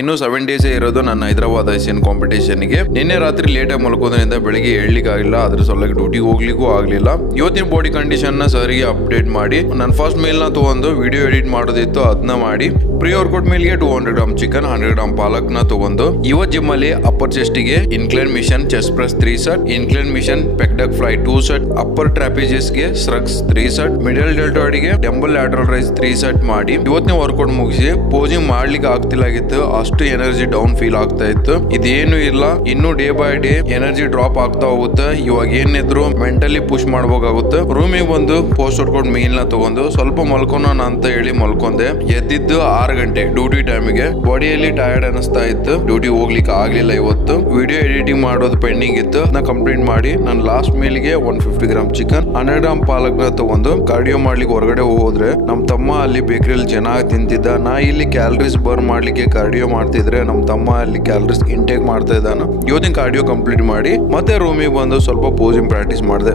ಇನ್ನು 7 ಡೇಸ್ ಇರೋದು ನನ್ನ ಹೈದರಾಬಾದ್ ಐಸಿಯನ್ ಕಾಂಪಿಟೇಷನ್ ಗೆ. ನಿನ್ನೆ ರಾತ್ರಿ ಲೇಟ್ ಆಗಿ ಮಲ್ಕೋದ್ರಿಂದ ಬೆಳಿಗ್ಗೆ ಹೇಳಲಿಕ್ಕೆ ಆಗಿಲ್ಲ, ಅದ್ರ ಸಲುವಾಗಿ ಡ್ಯೂಟಿಗೆ ಹೋಗ್ಲಿಕ್ಕೂ ಆಗ್ಲಿಲ್ಲ. ಇವತ್ತಿನ ಬಾಡಿ ಕಂಡೀಷನ್ ನ ಸರಿಗೆ ಅಪ್ಡೇಟ್ ಮಾಡಿ ನನ್ನ ಫಸ್ಟ್ ಮೀಲ್ ನ ತಗೊಂಡು ವಿಡಿಯೋ ಎಡಿಟ್ ಮಾಡೋದಿತ್ತು, ಅದನ್ನ ಮಾಡಿ ಪ್ರೀ ವರ್ಕೌಟ್ ಮೀಲ್ಗೆ 200 ಗ್ರಾಮ್ ಚಿಕನ್, 100 ಗ್ರಾಮ್ ಪಾಲಕ್ ನ ತಗೊಂಡು ಇವತ್ತು ಜಿಮ್ ಅಲ್ಲಿ ಅಪ್ಪರ್ ಚೆಸ್ಟ್ ಗೆ incline machine chest press 3 set, incline machine pec deck fly 2 set, upper trapezius ಗೆ ಸ್ರಗ್ಸ್ 3 ಸೆಟ್, ಮಿಡಲ್ ಡೆಲ್ಟಾಡಿಗೆ ಡಂಬಲ್ ಲ್ಯಾಟರಲ್ ರೈಸ್ 3 ಸೆಟ್ ಮಾಡಿ ಇವತ್ತಿನ ವರ್ಕೌಟ್ ಮುಗಿಸಿ ಪೋಸಿಂಗ್ ಮಾಡ್ಲಿಕ್ಕೆ ಆಗ್ತಿಲ್ಲಾಗಿತ್ತು. ಅಷ್ಟು ಎನರ್ಜಿ ಡೌನ್ ಫೀಲ್ ಆಗ್ತಾ ಇತ್ತು. ಇದೇನು ಇಲ್ಲ, ಇನ್ನು day by day energy drop ಆಗ್ತಾ ಹೋಗುತ್ತೆ. ಇವಾಗ ಏನಿದ್ರು ಮೆಂಟಲಿ ಪುಷ್ ಮಾಡ್ಬೇಕಾಗುತ್ತೆ. ರೂಮಿಗೆ ಬಂದು ಪೋಸ್ಟ್ ವರ್ಕೌಟ್ ಮೀಲ್ ನ ತಗೊಂಡು ಸ್ವಲ್ಪ ಮಲ್ಕೋಣ ಅಂತ ಹೇಳಿ ಮಲ್ಕೊಂಡೆ. ಎದ್ದಿದ್ದು 6 ಗಂಟೆ ಡ್ಯೂಟಿ ಟೈಮಿಗೆ. ಬಾಡಿಯಲ್ಲಿ ಟಯರ್ಡ್ ಅನಿಸ್ತಾ ಇತ್ತು, ಡ್ಯೂಟಿ ಹೋಗ್ಲಿಕ್ಕೆ ಆಗ್ಲಿಲ್ಲ. ಇವತ್ತು ವಿಡಿಯೋ ಎಡಿಟಿಂಗ್ ಮಾಡೋದು ಪೆಂಡಿಂಗ್ ಇತ್ತು, ನಾ ಕಂಪ್ಲೀಟ್ ಮಾಡಿ ನನ್ನ last ಮೀಲ್ಗೆ 150 gram chicken, 100 gram palak ನ ತಗೊಂಡು ಕಾರ್ಡಿಯೋ ಮಾಡ್ಲಿಕ್ಕೆ ಹೊರಗಡೆ ಹೋದ್ರೆ ನಮ್ಮ ತಮ್ಮ ಅಲ್ಲಿ ಬೇಕರಿಯಲ್ಲಿ ಚೆನ್ನಾಗಿ ತಿಂತಿದ್ದ. ನಾ ಇಲ್ಲಿ ಕ್ಯಾಲರೀಸ್ ಬರ್ನ್ ಮಾಡ್ಲಿಕ್ಕೆ ಕಾರ್ಡಿಯೋ ಮಾಡ್ತಿದ್ರೆ ನಮ್ಮ ತಮ್ಮ ಅಲ್ಲಿ ಕ್ಯಾಲರೀಸ್ ಇಂಟೇಕ್ ಮಾಡ್ತಾ ಇದ್ದಾನ. ಇವತ್ತಿನ ಕಾರ್ಡಿಯೋ ಕಂಪ್ಲೀಟ್ ಮಾಡಿ ಮತ್ತೆ ರೂಮಿಗೆ ಬಂದು ಸ್ವಲ್ಪ ಪೋಸಿಂಗ್ ಪ್ರಾಕ್ಟೀಸ್ ಮಾಡಿದೆ.